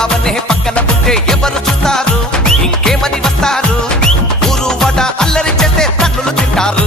బావనే పక్కన ఉంటే ఎవరు చూస్తారు? ఇంకేమని వస్తారు? ఊరు వడ అల్లరి చేస్తే తన్నులు తింటారు.